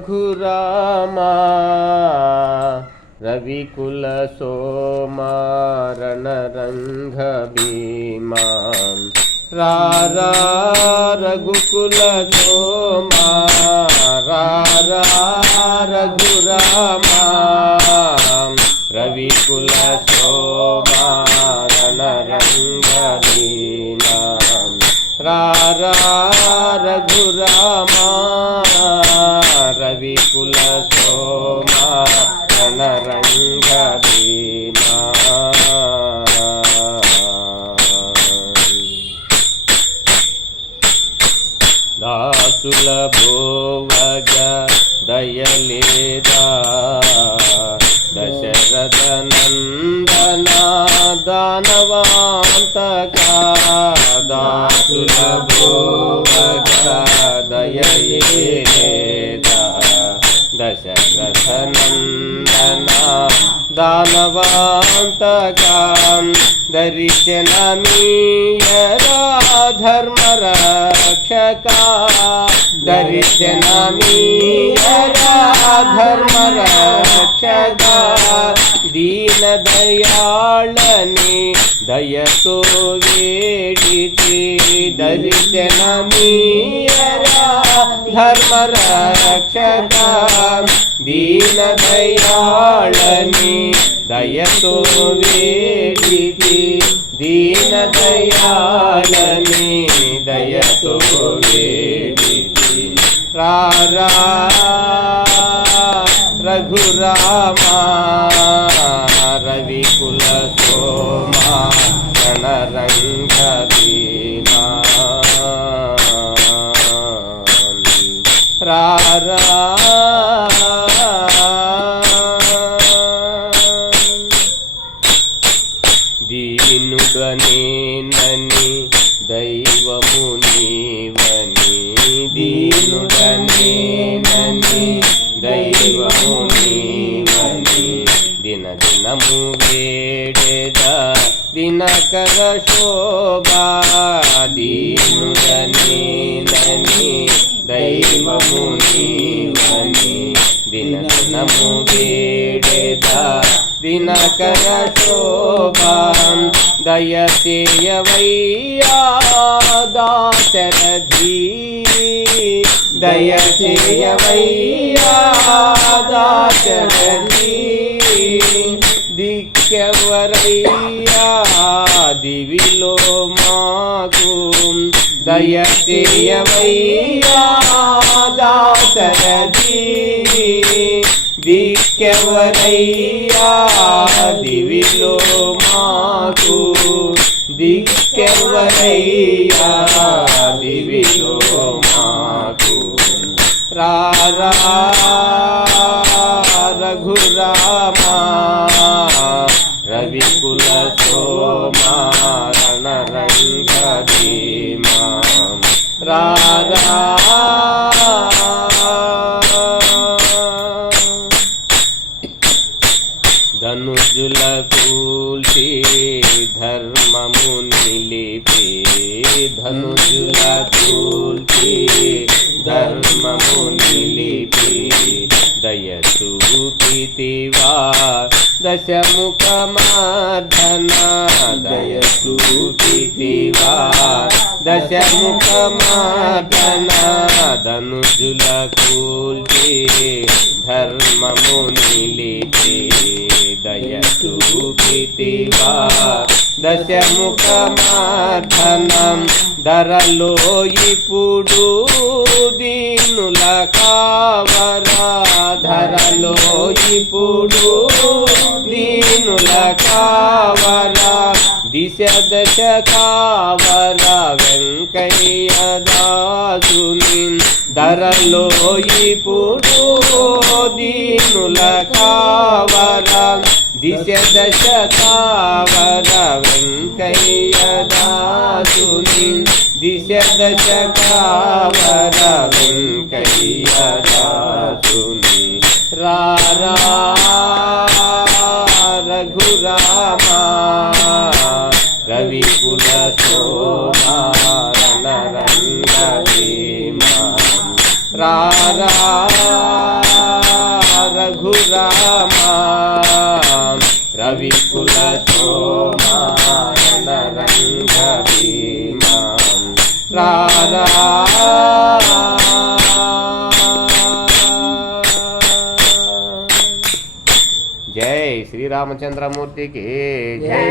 రఘురామా రవికుల సోమా రణరంగ భీమా రారా రఘుకుల సోమా రారా రఘురామా రవికుల సోమా రణరంగ భీమా రారా రఘురామా రవికుల సోమా రణరంగ భీమా దాసుల భోవగ దయలేదా దశరథ నందన దానవాంతకా దాసుల భోవగ దయలేదా దశరథ నందన దానవాంతకా దర్శన మీయరా ధర్మ రక్షకా దర్శన మీయరా ధర్మ రక్షకా దీన దయాళని దయతో వేడితే దర్శన మీయరా ధర్మ రక్షకా దీన దయాళని దయతో వేడితే దీన దయాళని దయతో వేడితే రారా రఘురామా రవికుల సోమా రణరంగ భీమా రారా దీనుడనేనని దైవము నీవని దీనుడనేనని దైవము నీవని దిన దినము వేడెదా దినకర శోభా దీనుడనేనని దైవము నీవని దిన దినము వేడెదా దినకర శోభా దయచేయవయ్యా దాశరథి దయచేయవయ్యా దాశరథి దిక్కెవరయ్యా దివిలో మాకు దయచేయవయ్యా దాశరథి దిక్కెవరయ్యా దివిలో మాకు దిక్కెవరయ్యా దివిలో మాకు రారా రఘురామా రవికుల సోమా రణరంగ భీమా రారా ధనుజుల కూల్చి ధర్మము నిలిపి ధనుజుల కూల్చి ధర్మము నిలిపి దయ చూపితివా దశముఖమార్ధన దయ చూపితివా దశముఖమార్ధన ధనుజుల కూల్చి ధర్మము నిలిపి దయ చూపితివా దశముఖమార్ధనం ధరలో ఇప్పుడు దీనుల కావరా ధరలో ఇప్పుడు దీనుల కావరా దిశ దశ కావరా వెంకయ్య దాసుని ధరలో ఇప్పుడు దీనుల కావరా దిశ దశ కావర వెంకయ్య దాసుని దిశ దశ కావర వెంకయ్య దాసుని రారా రఘురామా రవికుల సోమా రణరంగ భీమా రారా రఘురామా రవికుల సోమా రణరంగ భీమా రారా జై శ్రీరామచంద్రమూర్తికి జై.